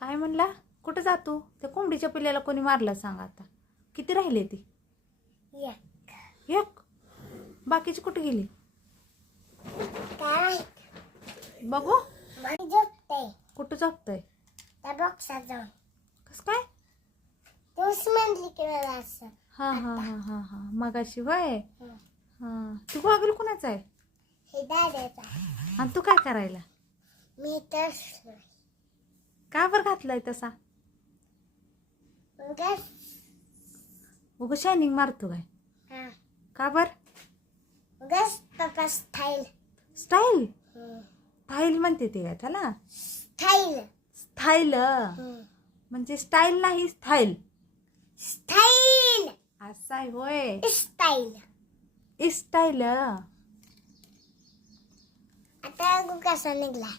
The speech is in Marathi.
काय म्हणला? कुठं जातो? त्या कोंबडीच्या पिल्ल्याला कोणी मारलं सांग आता. किती राहिले ती? एक. बाकीची कुठे गेली? काय बघू झोपते कुठं झोपतंय? त्या बॉक्सात जाऊन. कस काय? तूच म्हणली की मला असं. हा हा हा हा हा मगाशी वय. हं. हा तू गॉगल कुणाचा आहे? हे दादाचा. आणि तू काय करायला? मी तर का बरं घातलाय तसा? गस. उगं शायनिंग मारतो काय? हा का बर? गस पप्पा स्टाईल. स्टाईल स्टाईल म्हणते ते काय त्याला? स्टाईल. स्टाईल म्हणजे स्टाईल नाही स्टाईल. स्टाईल. असं आहे होय. स्टाईल. स्टाईल. आता कसा निघला?